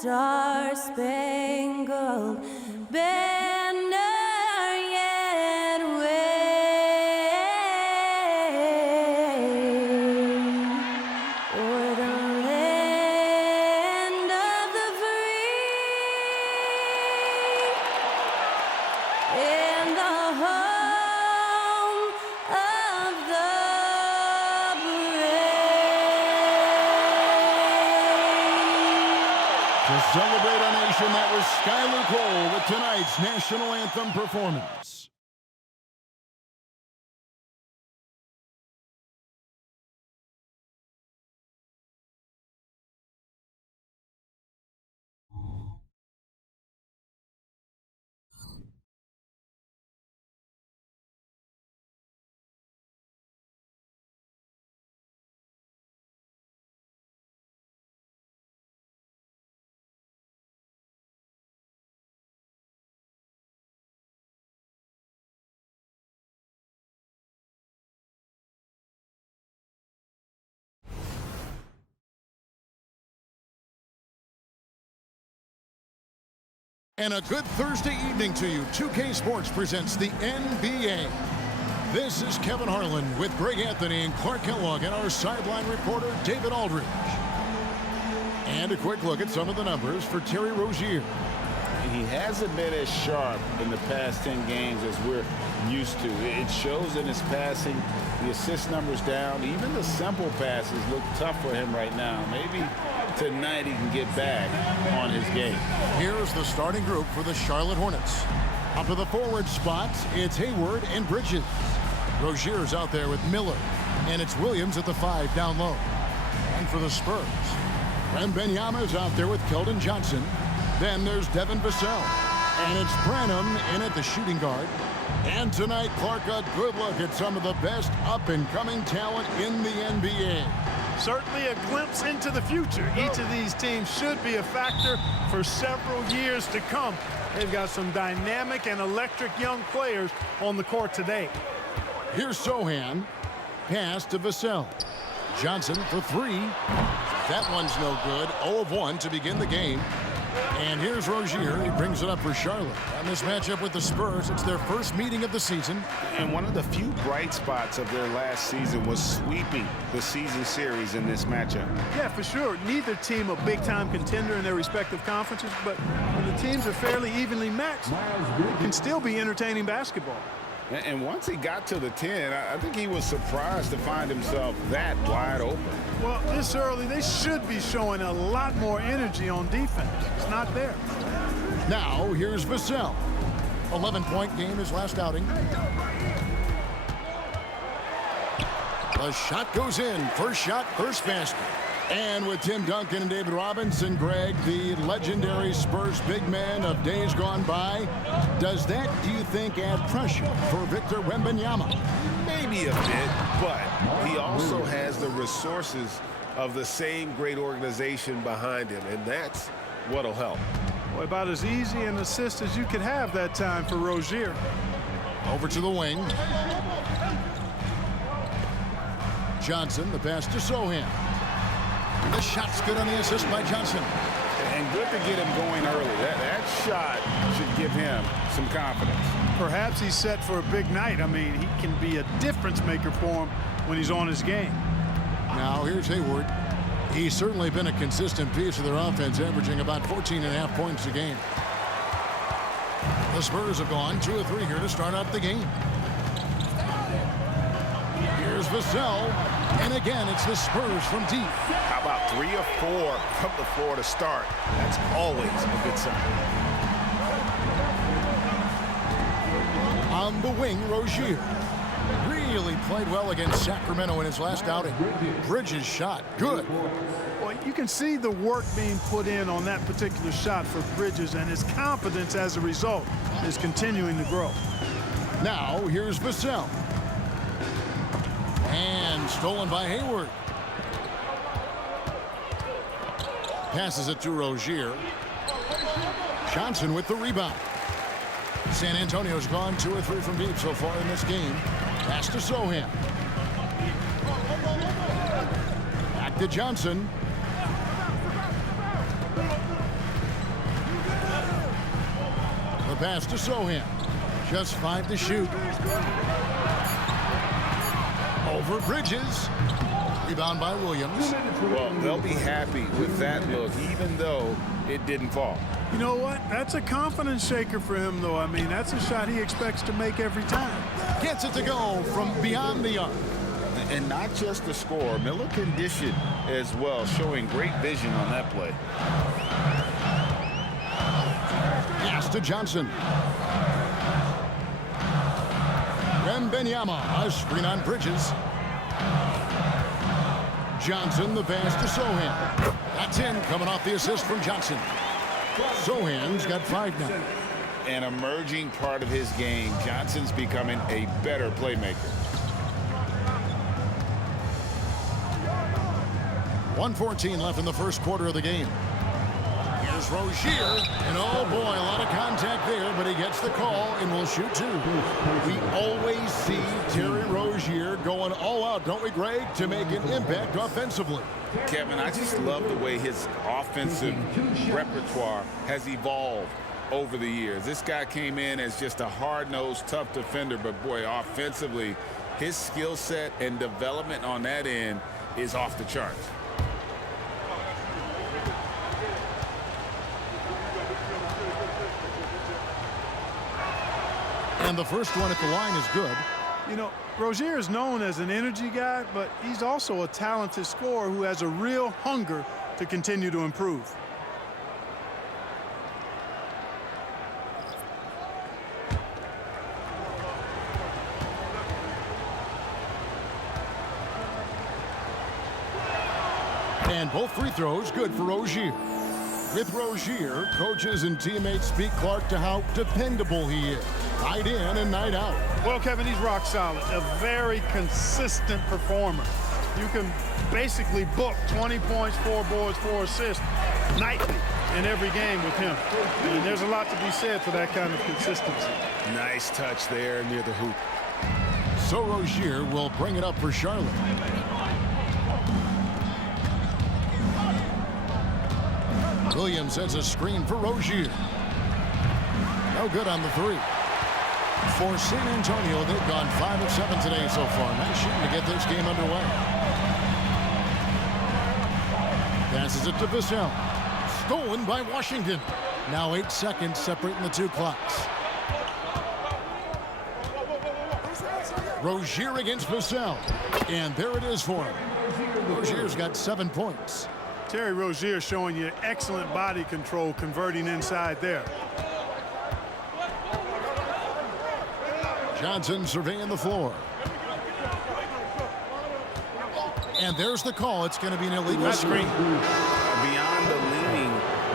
star-spangled banner yet wave o'er the land of the free and the home of the brave. To celebrate our nation, that was Skylar Cole with tonight's national anthem performance. And a good Thursday evening to you. 2K Sports presents the NBA. This is Kevin Harlan with Greg Anthony and Clark Kellogg and our sideline reporter, David Aldridge. And a quick look at some of the numbers for Terry Rozier. He hasn't been as sharp in the past 10 games as we're used to. It shows in his passing. The assist numbers down. Even the simple passes look tough for him right now. Maybe tonight he can get back on his game. Here's the starting group for the Charlotte Hornets. Up to the forward spots, it's Hayward and Bridges. Rozier's out there with Miller. And it's Williams at the 5 down low. And for the Spurs, Wembanyama's out there with Keldon Johnson. Then there's Devin Vassell. And it's Branham in at the shooting guard. And tonight, Clark, a good look at some of the best up-and-coming talent in the NBA. Certainly a glimpse into the future. Each of these teams should be a factor for several years to come. They've got some dynamic and electric young players on the court today. Here's Sohan. Pass to Vassell. Johnson for 3. That one's no good. 0 of 1 to begin the game. And here's Rozier. He brings it up for Charlotte. On this matchup with the Spurs, it's their first meeting of the season. And one of the few bright spots of their last season was sweeping the season series in this matchup. Yeah, for sure. Neither team a big-time contender in their respective conferences, but when the teams are fairly evenly matched, it can still be entertaining basketball. And once he got to the 10, I think he was surprised to find himself that wide open. Well, this early, they should be showing a lot more energy on defense. It's not there. Now, here's Vassell. 11-point game his last outing. The shot goes in. First shot, first basket. And with Tim Duncan and David Robinson, Greg, the legendary Spurs big man of days gone by, does that, do you think, add pressure for Victor Wembanyama? Maybe a bit, but he also has the resources of the same great organization behind him, and that's what'll help. Boy, about as easy an assist as you could have that time for Rozier. Over to the wing. Johnson, the pass to Sohan. The shot's good on the assist by Johnson. And good to get him going early. That shot should give him some confidence. Perhaps he's set for a big night. I mean, he can be a difference maker for him when he's on his game. Now here's Hayward. He's certainly been a consistent piece of their offense, averaging about 14.5 points a game. The Spurs have gone 2 of 3 here to start out the game. Here's Vassell. And again, it's the Spurs from deep. How about 3 of 4 from the floor to start? That's always a good sign. On the wing, Rozier. Really played well against Sacramento in his last outing. Bridges' shot, good. Well, you can see the work being put in on that particular shot for Bridges, and his confidence as a result is continuing to grow. Now, here's Vassell. And stolen by Hayward. Passes it to Rozier. Johnson with the rebound. San Antonio's gone 2 or 3 from deep so far in this game. Pass to Sohan. Back to Johnson. The pass to Sohan. Just 5 to shoot. Over Bridges. Rebound by Williams. Well, they'll be happy with that look, even though it didn't fall. You know what? That's a confidence shaker for him, though. I mean, that's a shot he expects to make every time. Gets it to go from beyond the arc. And not just the score, Miller can dish it as well, showing great vision on that play. Pass to Johnson. Wembanyama, a screen on Bridges. Johnson, the pass to Sohan. That's in, coming off the assist from Johnson. Sohan's got 5 now. An emerging part of his game. Johnson's becoming a better playmaker. 1:14 left in the first quarter of the game. Here's Rozier, and oh boy, a lot of contact there, but he gets the call and will shoot 2. We always see Terry Rozier going all out, don't we, Greg, to make an impact offensively. Kevin, I just love the way his offensive repertoire has evolved over the years. This guy came in as just a hard-nosed, tough defender, but boy, offensively, his skill set and development on that end is off the charts. And the first one at the line is good. You know, Rozier is known as an energy guy, but he's also a talented scorer who has a real hunger to continue to improve. And both free throws good for Rozier. With Rozier, coaches and teammates speak Clark to how dependable he is. Night in and night out. Well, Kevin, he's rock solid. A very consistent performer. You can basically book 20 points, 4 boards, 4 assists nightly in every game with him. And there's a lot to be said for that kind of consistency. Nice touch there near the hoop. So Rozier will bring it up for Charlotte. Williams has a screen for Rozier. No good on the 3. For San Antonio, they've gone 5 of 7 today so far. Nice shooting to get this game underway. Passes it to Vassell. Stolen by Washington. Now 8 seconds separating the 2 clocks. Rozier against Vassell. And there it is for him. Rozier's got 7 points. Terry Rozier showing you excellent body control, converting inside there. Johnson surveying the floor. And there's the call. It's going to be an illegal screen. Beyond the leaning,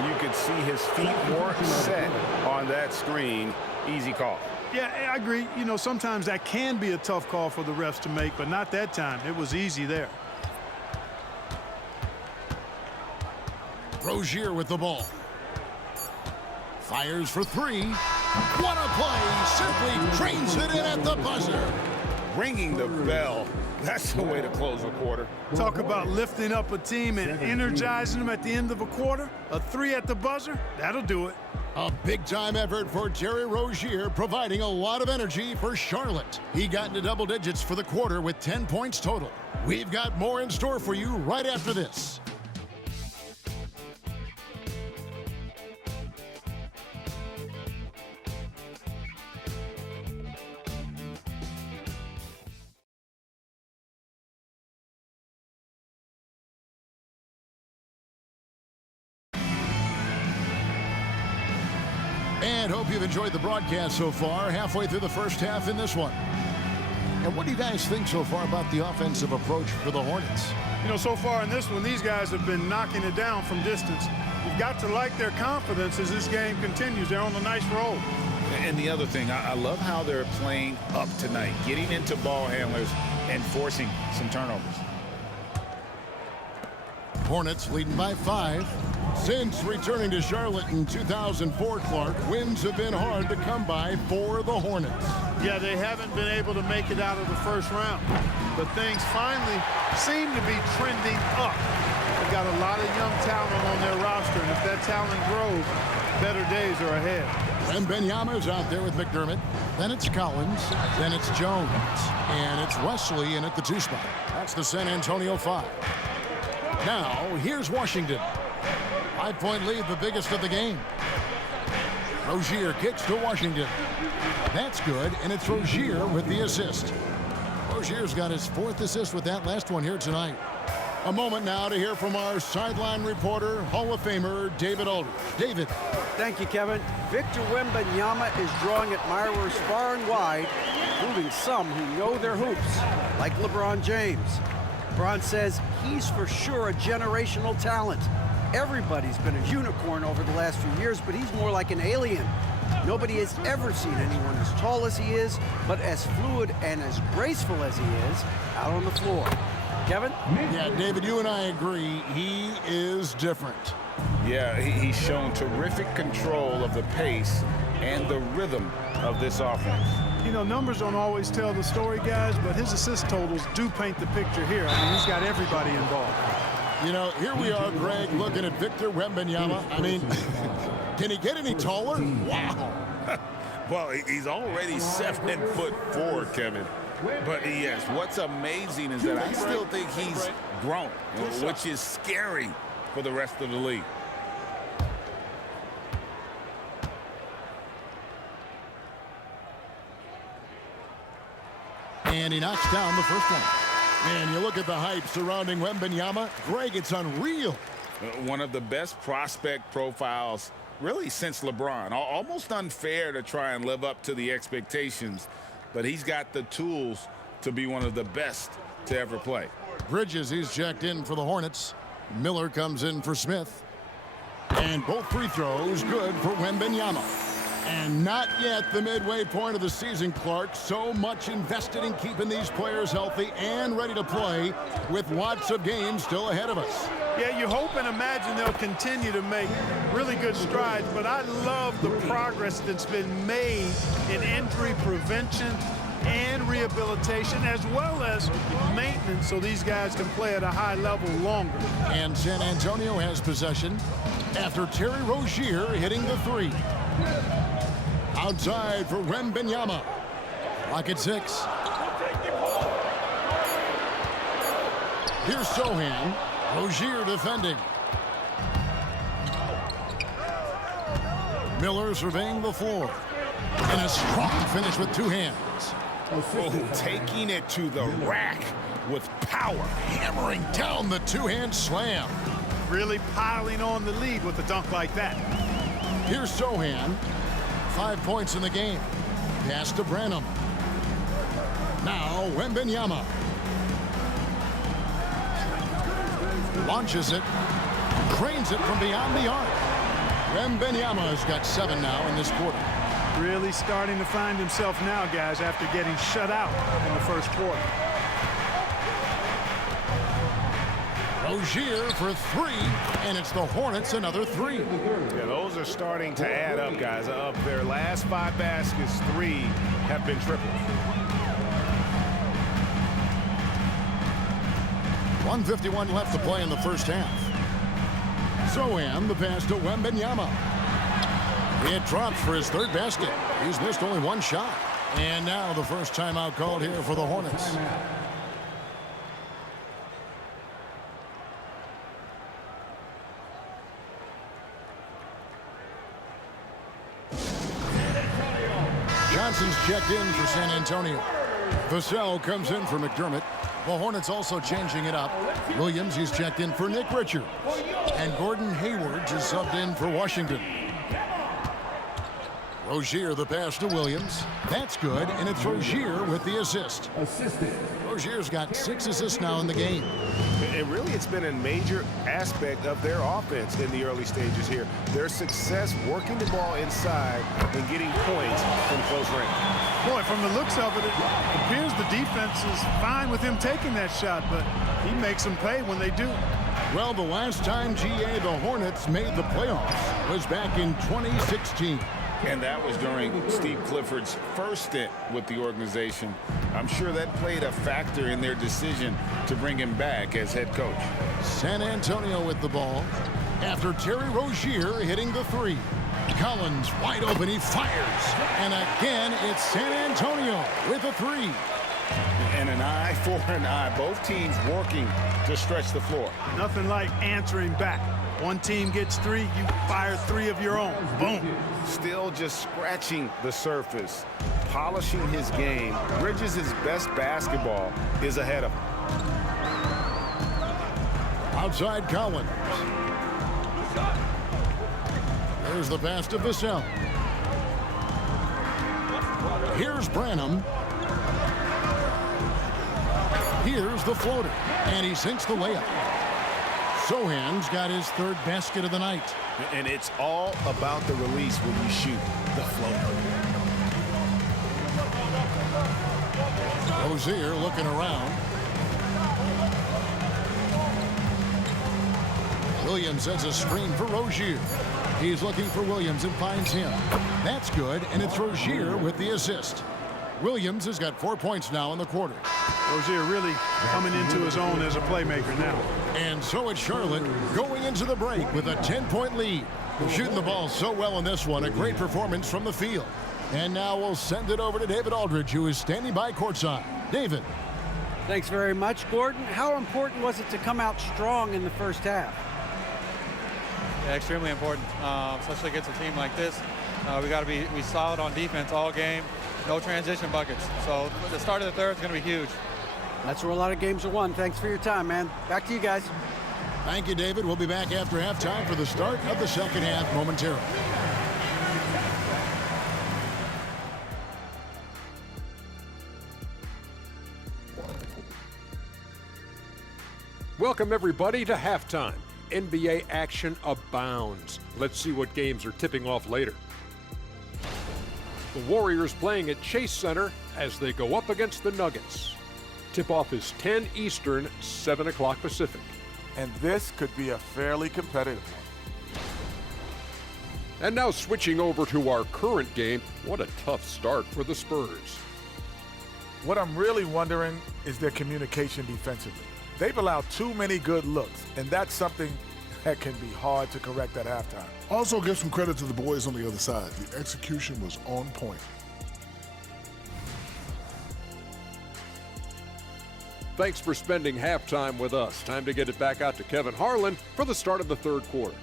you could see his feet weren't set on that screen. Easy call. Yeah, I agree. You know, sometimes that can be a tough call for the refs to make, but not that time. It was easy there. Rozier with the ball. Fires for 3. What a play. Simply trains it in at the buzzer. Ringing the bell. That's the way to close a quarter. Talk about lifting up a team and energizing them at the end of a quarter. A 3 at the buzzer, that'll do it. A big-time effort for Terry Rozier, providing a lot of energy for Charlotte. He got into double digits for the quarter with 10 points total. We've got more in store for you right after this. And hope you've enjoyed the broadcast so far, halfway through the first half in this one. And what do you guys think so far about the offensive approach for the Hornets? You know, so far in this one, these guys have been knocking it down from distance. You've got to like their confidence as this game continues. They're on a nice roll. And the other thing, I love how they're playing up tonight, getting into ball handlers and forcing some turnovers. Hornets leading by 5. Since returning to Charlotte in 2004, Clark, wins have been hard to come by for the Hornets. Yeah, they haven't been able to make it out of the first round. But things finally seem to be trending up. They've got a lot of young talent on their roster, and if that talent grows, better days are ahead. And Wembanyama's out there with McDermott. Then it's Collins. Then it's Jones. And it's Wesley in at the 2 spot. That's the San Antonio 5. Now, here's Washington. 5-point lead, the biggest of the game. Rozier kicks to Washington. That's good, and it's Rozier with the assist. Rozier's got his 4th assist with that last one here tonight. A moment now to hear from our sideline reporter, Hall of Famer David Aldridge. David. Thank you, Kevin. Victor Wembanyama is drawing admirers far and wide, including some who know their hoops, like LeBron James. LeBron says he's for sure a generational talent. Everybody's been a unicorn over the last few years, but he's more like an alien. Nobody has ever seen anyone as tall as he is, but as fluid and as graceful as he is out on the floor. Kevin? Yeah, David, you and I agree. He is different. Yeah, he's shown terrific control of the pace and the rhythm of this offense. You know, numbers don't always tell the story, guys, but his assist totals do paint the picture here. I mean, he's got everybody involved. You know, here we are, Greg, looking at Victor Wembanyama. I mean, can he get any taller? Wow. Well, he's already 7'4", Kevin. But yes, what's amazing is that I still think he's grown, which is scary for the rest of the league. And he knocks down the first one. And you look at the hype surrounding Wembanyama. Greg, it's unreal. One of the best prospect profiles really since LeBron. Almost unfair to try and live up to the expectations, but he's got the tools to be one of the best to ever play. Bridges, he's checked in for the Hornets. Miller comes in for Smith. And both free throws good for Wembanyama. And not yet the midway point of the season, Clark. So much invested in keeping these players healthy and ready to play with lots of games still ahead of us. Yeah, you hope and imagine they'll continue to make really good strides, but I love the progress that's been made in injury prevention and rehabilitation, as well as maintenance, so these guys can play at a high level longer. And San Antonio has possession after Terry Rozier hitting the 3. Outside for Wembanyama. Clock at 6. Here's Sohan. Rozier defending. Miller surveying the floor. And a strong finish with 2 hands. Oh, taking it to the rack with power. Hammering down the 2-hand slam. Really piling on the lead with a dunk like that. Here's Sohan. 5 points in the game. Pass to Branham. Now Wembanyama. Launches it. Cranes it from beyond the arc. Wembanyama has got 7 now in this quarter. Really starting to find himself now, guys, after getting shut out in the first quarter. Rozier for 3, and it's the Hornets another 3. Yeah, those are starting to add up, guys. Of their last 5 baskets, 3 have been triples. 1:51 left to play in the first half. Sohan, the pass to Wembanyama. It drops for his 3rd basket. He's missed only 1 shot. And now the first timeout called here for the Hornets. Johnson's checked in for San Antonio. Vassell comes in for McDermott. The Hornets also changing it up. Williams, he's checked in for Nick Richards. And Gordon Hayward is subbed in for Washington. Rozier, the pass to Williams. That's good, and it's Rozier with the assist. Rozier's got 6 assists now in the game. And really, it's been a major aspect of their offense in the early stages here. Their success working the ball inside and getting points from close range. Boy, from the looks of it, it appears the defense is fine with him taking that shot, but he makes them pay when they do. Well, the last time, GA, the Hornets made the playoffs was back in 2016. And that was during Steve Clifford's first stint with the organization. I'm sure that played a factor in their decision to bring him back as head coach. San Antonio with the ball after Terry Rozier hitting the three. Collins wide open, he fires. And again, it's San Antonio with a three. And an eye for an eye. Both teams working to stretch the floor. Nothing like answering back. One team gets three, you fire three of your own. Boom. Still just scratching the surface, polishing his game. Bridges' best basketball is ahead of him. Outside Collins. There's the pass to Vassell. Here's Branham. Here's the floater. And he sinks the layup. Sohan's got his third basket of the night. And it's all about the release when you shoot the floater. Rozier looking around. Williams sets a screen for Rozier. He's looking for Williams and finds him. That's good, and it's Rozier with the assist. Williams has got 4 points now in the quarter. Rozier really coming into his own as a playmaker now. And so it's Charlotte going into the break with a 10-point lead. Shooting the ball so well in this one. A great performance from the field. And now we'll send it over to David Aldridge, who is standing by courtside. David. Thanks very much, Gordon. How important was it to come out strong in the first half? Yeah, extremely important, especially against a team like this. We got to be solid on defense all game. No transition buckets. So the start of the third is going to be huge. That's where a lot of games are won. Thanks for your time, man. Back to you guys. Thank you, David. We'll be back after halftime for the start of the second half momentarily. Welcome, everybody, to halftime. NBA action abounds. Let's see what games are tipping off later. The Warriors playing at Chase Center as they go up against the Nuggets. Tip-off is 10 Eastern, 7 o'clock Pacific. And this could be a fairly competitive one. And now switching over to our current game, what a tough start for the Spurs. What I'm really wondering is their communication defensively. They've allowed too many good looks, and that's something that can be hard to correct at halftime. Also give some credit to the boys on the other side. The execution was on point. Thanks for spending halftime with us. Time to get it back out to Kevin Harlan for the start of the third quarter.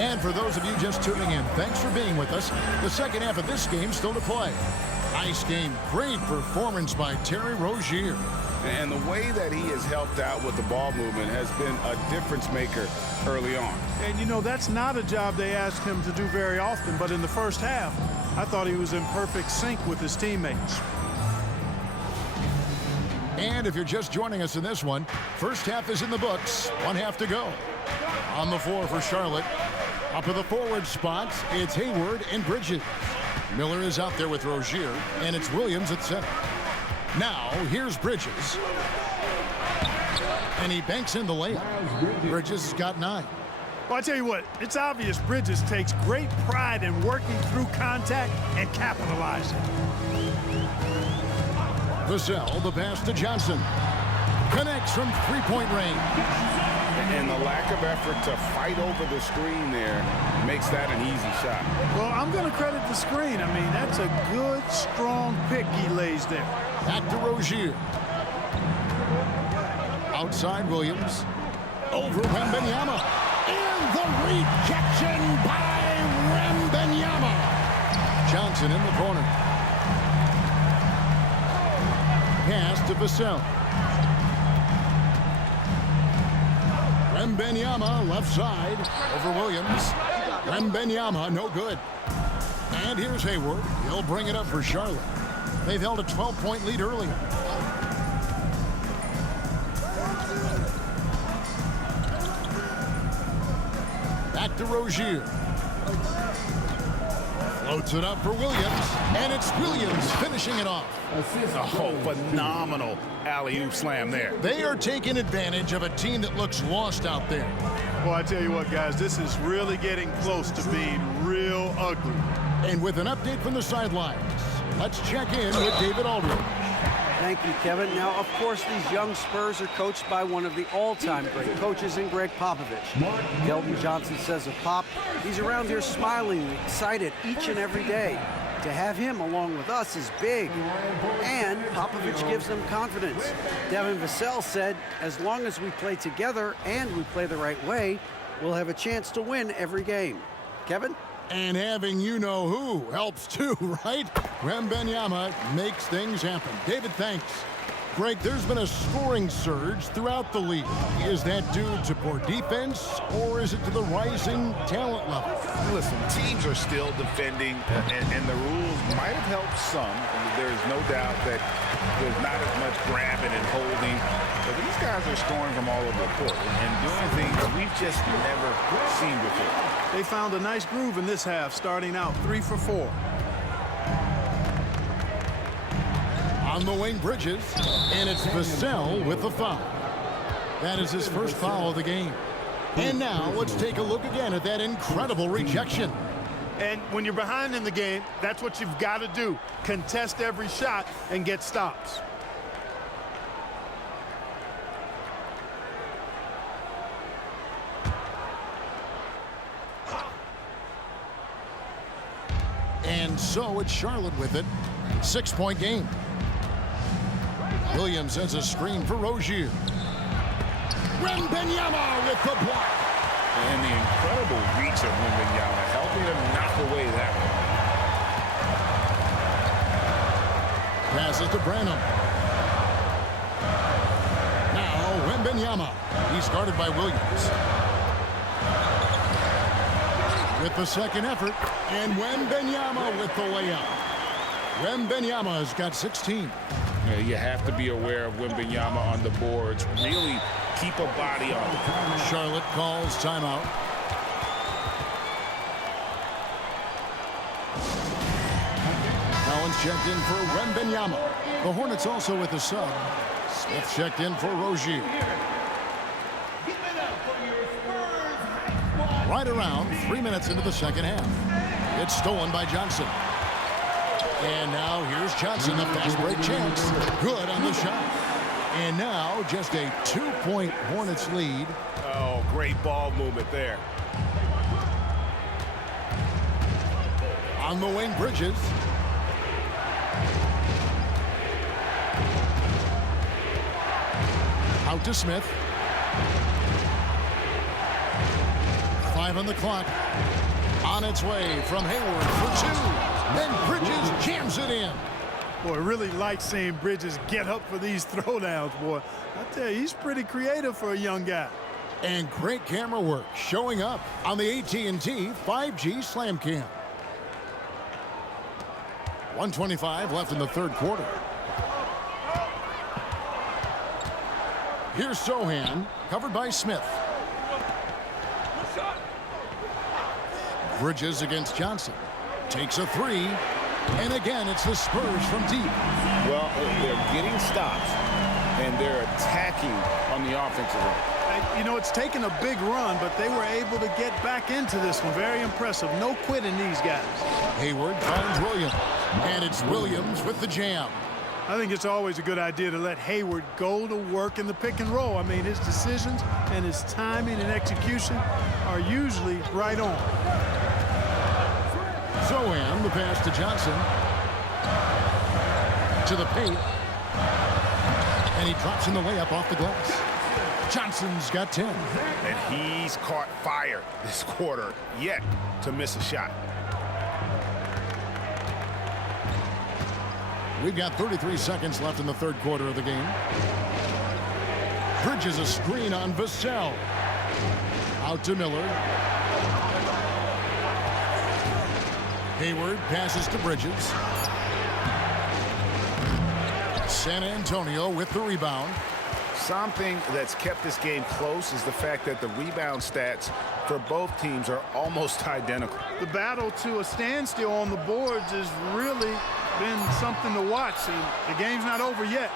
And for those of you just tuning in, thanks for being with us. The second half of this game still to play. Nice game. Great performance by Terry Rozier. And the way that he has helped out with the ball movement has been a difference maker early on. And, you know, that's not a job they ask him to do very often, but in the first half, I thought he was in perfect sync with his teammates. And if you're just joining us in this one, first half is in the books. 1 half to go. On the floor for Charlotte. Up to the forward spots, it's Hayward and Bridges. Miller is out there with Rozier, and it's Williams at center. Now, here's Bridges. And he banks in the layup. Bridges has got 9. Well, I tell you what, it's obvious Bridges takes great pride in working through contact and capitalizing. Vassell, the pass to Johnson. Connects from three-point range. And the lack of effort to fight over the screen there makes that an easy shot. Well, I'm going to credit the screen. I mean, that's a good, strong pick he lays there. Back to Rozier. Outside Williams. Over Wembanyama. And the rejection by Wembanyama. Johnson in the corner. Pass to Vassell. Wembanyama left side over Williams. Wembanyama no good. And here's Hayward. He'll bring it up for Charlotte. They've held a 12-point lead earlier. Back to Rozier. Loads it up for Williams, and it's Williams finishing it off. Oh, phenomenal alley-oop slam there. They are taking advantage of a team that looks lost out there. Well, I tell you what, guys, this is really getting close to being real ugly. And with an update from the sidelines, let's check in with David Aldridge. Thank you, Kevin. Now, of course, these young Spurs are coached by one of the all-time great coaches in Greg Popovich. Keldon Johnson says of Pop, he's around here smiling and excited each and every day. To have him along with us is big. And Popovich gives them confidence. Devin Vassell said, as long as we play together and we play the right way, we'll have a chance to win every game. Kevin? And having you-know-who helps too, right? Wembanyama makes things happen. David, thanks. Greg, there's been a scoring surge throughout the league. Is that due to poor defense, or is it to the rising talent level? Listen, teams are still defending, and the rules might have helped some. There's no doubt that there's not as much grabbing and holding. But these guys are scoring from all over the court and doing things we've just never seen before. They found a nice groove in this half, starting out 3 for 4. On the wing, Bridges, and it's Vassell with the foul. That is his first foul of the game. And now let's take a look again at that incredible rejection. And when you're behind in the game, that's what you've got to do. Contest every shot and get stops. And so it's Charlotte with it. 6-point game. Williams has a screen for Rozier. Wembanyama with the block. And the incredible reach of Wembanyama, helping him knock away that one. Passes to Branham. Now Wembanyama. He's guarded by Williams. With the second effort, and Wembanyama with the layup. Wembanyama has got 16. You have to be aware of Wembanyama on the boards. Really keep a body on him. Charlotte calls timeout. Collins checked in for Wembanyama. The Hornets also with a sub. Smith checked in for Rozier. Right around 3 minutes into the second half. It's stolen by Johnson. And now here's Johnson, the fast break chance. Good on the shot. And now just a 2-point Hornets lead. Oh, great ball movement there. On the wing, Bridges. Out to Smith. 5 on the clock. On its way from Hayward for 2. Then Bridges jams it in. Boy, I really like seeing Bridges get up for these throwdowns, boy. I tell you, he's pretty creative for a young guy. And great camera work showing up on the AT&T 5G Slam Cam. 1:25 left in the third quarter. Here's Sohan, covered by Smith. Bridges against Johnson. Takes a 3. And again, it's the Spurs from deep. Well, they're getting stops, and they're attacking on the offensive end. You know, it's taken a big run, but they were able to get back into this one. Very impressive. No quitting these guys. Hayward finds Williams. And it's Williams with the jam. I think it's always a good idea to let Hayward go to work in the pick and roll. I mean, his decisions and his timing and execution are usually right on. Sohan, the pass to Johnson. To the paint. And he drops in the layup off the glass. Johnson's got 10. And he's caught fire this quarter yet to miss a shot. We've got 33 seconds left in the third quarter of the game. Bridges a screen on Vassell. Out to Miller. Hayward passes to Bridges. San Antonio with the rebound. Something that's kept this game close is the fact that the rebound stats for both teams are almost identical. The battle to a standstill on the boards has really been something to watch. And the game's not over yet.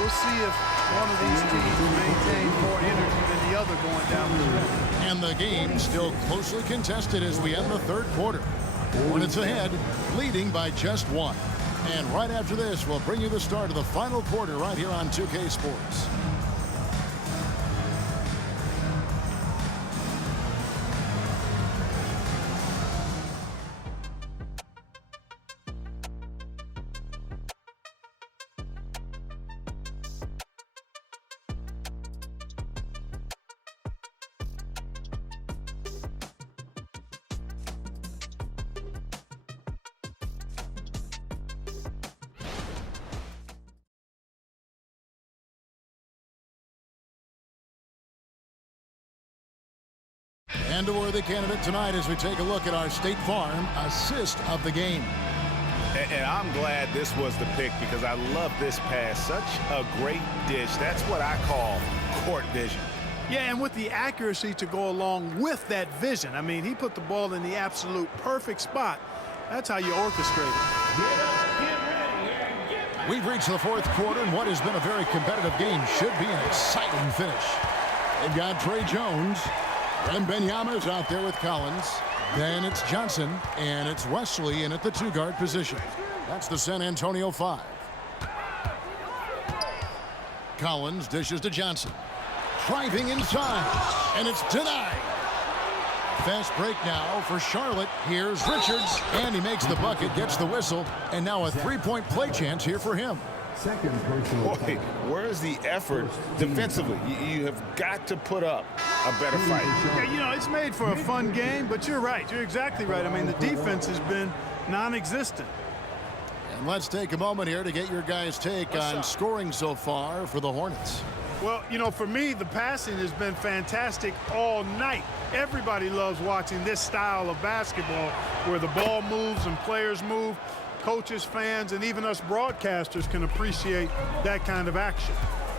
We'll see if one of these teams maintains more energy than the other going down the stretch. And the game still closely contested as we end the third quarter. Hornets ahead, leading by just one. And right after this, we'll bring you the start of the final quarter right here on 2K Sports. And a worthy candidate tonight as we take a look at our State Farm assist of the game. And I'm glad this was the pick because I love this pass. Such a great dish. That's what I call court vision. Yeah, and with the accuracy to go along with that vision. I mean, he put the ball in the absolute perfect spot. That's how you orchestrate it. We've reached the fourth quarter, and what has been a very competitive game should be an exciting finish. They've got Trey Jones. And Benyama's out there with Collins. Then it's Johnson, and it's Wesley in at the two-guard position. That's the San Antonio 5. Collins dishes to Johnson. Driving inside, and it's denied. Fast break now for Charlotte. Here's Richards, and he makes the bucket, gets the whistle, and now a three-point play chance here for him. Boy, where's the effort defensively? You have got to put up a better fight. Yeah, you know, it's made for a fun game, but you're right. You're exactly right. I mean, the defense has been non-existent. And let's take a moment here to get your guys' take on scoring so far for the Hornets. Well, you know, for me, the passing has been fantastic all night. Everybody loves watching this style of basketball where the ball moves and players move. Coaches, fans, and even us broadcasters can appreciate that kind of action.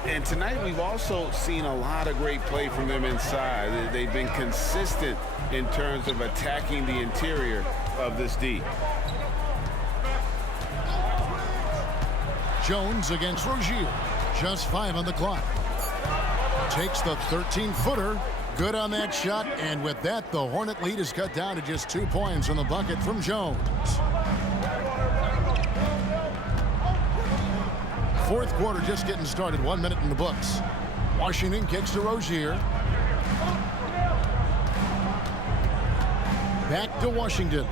And tonight we've also seen a lot of great play from them inside. They've been consistent in terms of attacking the interior of this D. Jones against Rozier. Just 5 on the clock. Takes the 13-footer. Good on that shot. And with that, the Hornet lead is cut down to just 2 points on the bucket from Jones. Fourth quarter just getting started. 1 minute in the books. Washington kicks to Rozier. Back to Washington.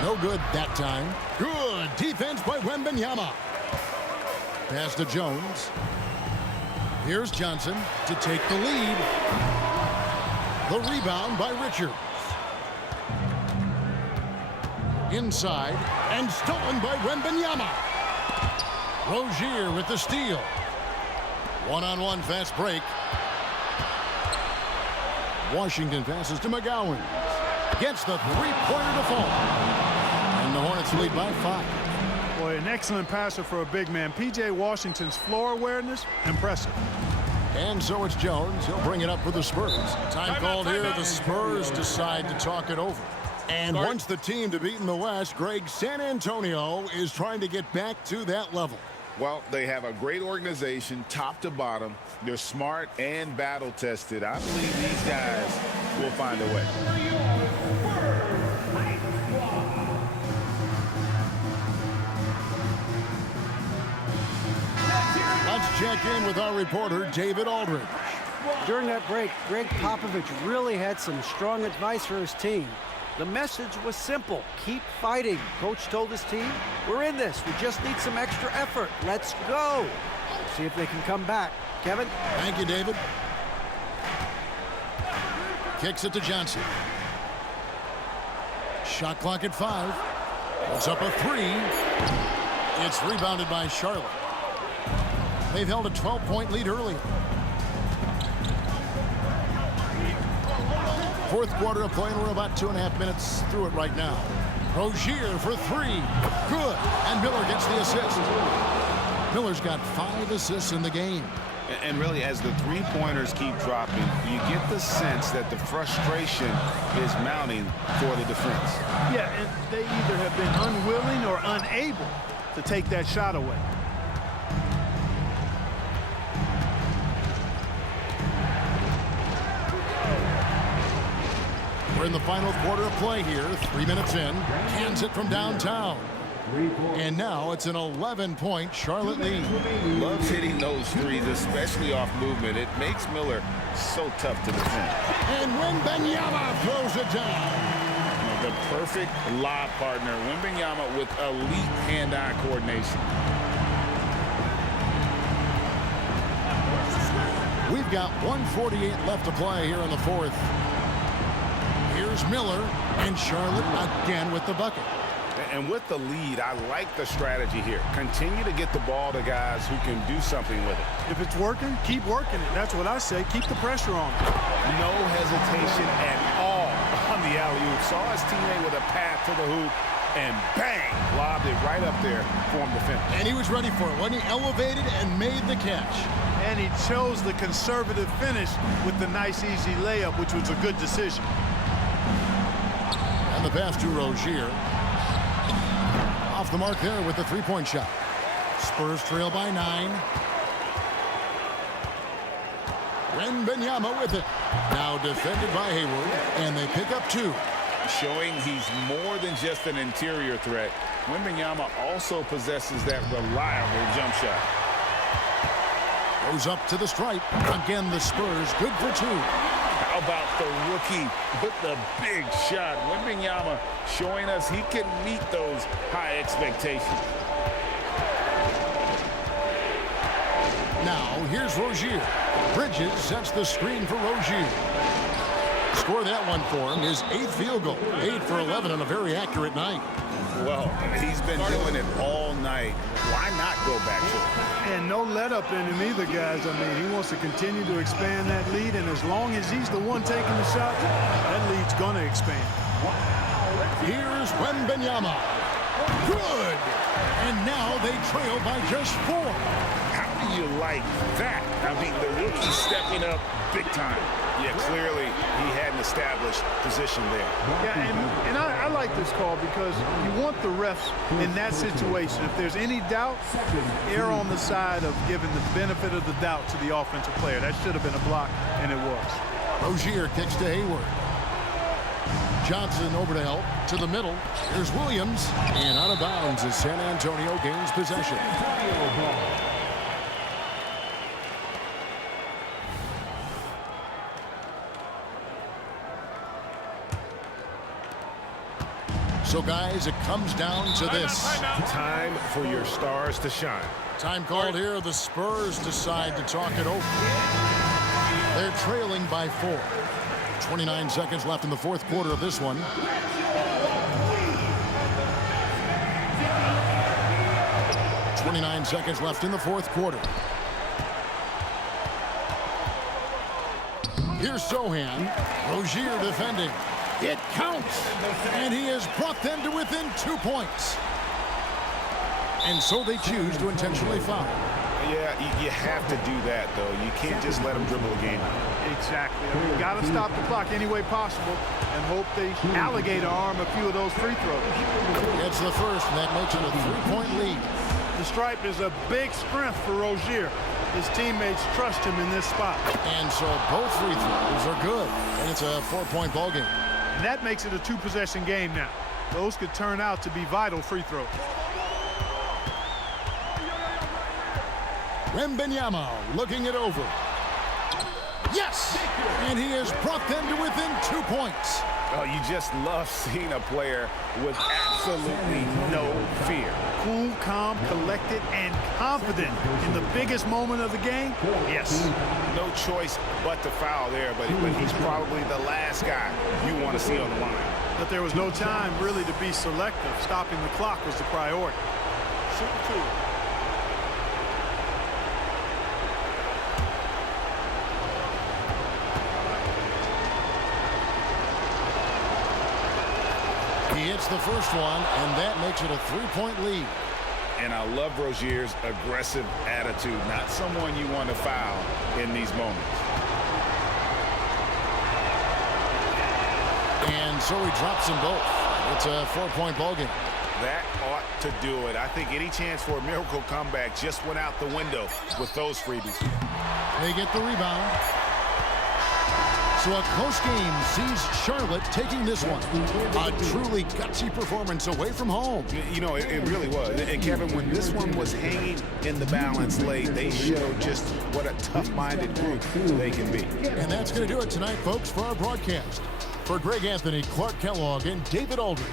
No good that time. Good defense by Wembanyama. Pass to Jones. Here's Johnson to take the lead. The rebound by Richards. Inside and stolen by Wembanyama. Rozier with the steal. One-on-one fast break. Washington passes to McGowan. Gets the three-pointer to fall. And the Hornets lead by 5. Boy, an excellent passer for a big man. P.J. Washington's floor awareness, impressive. And so it's Jones. He'll bring it up for the Spurs. Time called here. The Spurs decide to talk it over. And once the team to beat in the West, Greg, San Antonio is trying to get back to that level. Well, they have a great organization, top to bottom. They're smart and battle-tested. I believe these guys will find a way. Let's check in with our reporter, David Aldridge. During that break, Greg Popovich really had some strong advice for his team. The message was simple. Keep fighting. Coach told his team, we're in this. We just need some extra effort. Let's go. See if they can come back. Kevin? Thank you, David. Kicks it to Johnson. Shot clock at 5. Puts up a 3. It's rebounded by Charlotte. They've held a 12-point lead earlier. Fourth quarter of play, and we're about 2.5 minutes through it right now. Rozier for 3. Good. And Miller gets the assist. Miller's got 5 assists in the game. And really, as the three-pointers keep dropping, you get the sense that the frustration is mounting for the defense. Yeah, and they either have been unwilling or unable to take that shot away. We're in the final quarter of play here. 3 minutes in. Hands it from downtown. And now it's an 11-point Charlotte lead. Loves hitting those threes, especially off movement. It makes Miller so tough to defend. And Wembanyama throws it down. The perfect lob partner. Wembanyama with elite hand-eye coordination. We've got 1:48 left to play here in the fourth. Here's Miller, and Charlotte again with the bucket. And with the lead, I like the strategy here. Continue to get the ball to guys who can do something with it. If it's working, keep working it. That's what I say. Keep the pressure on. No hesitation at all on the alley-oop. Saw his teammate with a path to the hoop, and bang, lobbed it right up there for him to finish. And he was ready for it when he elevated and made the catch. And he chose the conservative finish with the nice, easy layup, which was a good decision. And the pass to Rozier. Off the mark there with the three-point shot. Spurs trail by 9. Wembanyama with it. Now defended by Hayward, and they pick up 2. Showing he's more than just an interior threat. Wembanyama also possesses that reliable jump shot. Goes up to the stripe. Again, the Spurs good for 2. How about the rookie with the big shot? Wembanyama showing us he can meet those high expectations. Now, here's Rozier. Bridges sets the screen for Rozier. Score that one for him. His 8th field goal. 8 for 11 on a very accurate night. Well, he's been doing it all night. Why not go back to it? And no let up in him either, guys. I mean, he wants to continue to expand that lead, and as long as he's the one taking the shot, that lead's going to expand. Here's Wembanyama. Good. And now they trail by just 4. How do you like that? I mean, the rookie stepping up big time. Yeah, clearly he had an established position there. Yeah, and I like this call because you want the refs in that situation. If there's any doubt, err on the side of giving the benefit of the doubt to the offensive player. That should have been a block, and it was. Rozier kicks to Hayward. Johnson over to help to the middle. Here's Williams, and out of bounds as San Antonio gains possession. So, guys, it comes down to this. Time for your stars to shine. Time called here. The Spurs decide to talk it over. They're trailing by 4. 29 seconds left in the fourth quarter of this one. .29 seconds left in the fourth quarter. Here's Sohan. Rozier defending. It counts, and he has brought them to within 2 points. And so they choose to intentionally foul. Yeah, you have to do that, though. You can't just let them dribble a game. Exactly. You got to stop the clock any way possible and hope they alligator arm a few of those free throws. It's the first, and that makes it a 3-point lead. The stripe is a big strength for Rozier. His teammates trust him in this spot. And so both free throws are good, and it's a 4-point ball game. And that makes it a 2-possession game now. Those could turn out to be vital free throws. Wembanyama looking it over. Yes! And he has brought them to within 2 points. Oh, you just love seeing a player with absolutely no fear. Cool, calm, collected, and confident in the biggest moment of the game. Yes. No choice but to foul there, but he's probably the last guy you want to see on the line. But there was no time really to be selective. Stopping the clock was the priority. Super cool. He hits the first one, and that makes it a 3-point lead. And I love Rozier's aggressive attitude. Not someone you want to foul in these moments. And so he drops them both. It's a 4-point ball game. That ought to do it. I think any chance for a miracle comeback just went out the window with those freebies. They get the rebound. So a close game sees Charlotte taking this one. A truly gutsy performance away from home. You know, it really was. And Kevin, when this one was hanging in the balance late, they showed just what a tough-minded group they can be. And that's going to do it tonight, folks, for our broadcast. For Greg Anthony, Clark Kellogg, and David Aldridge,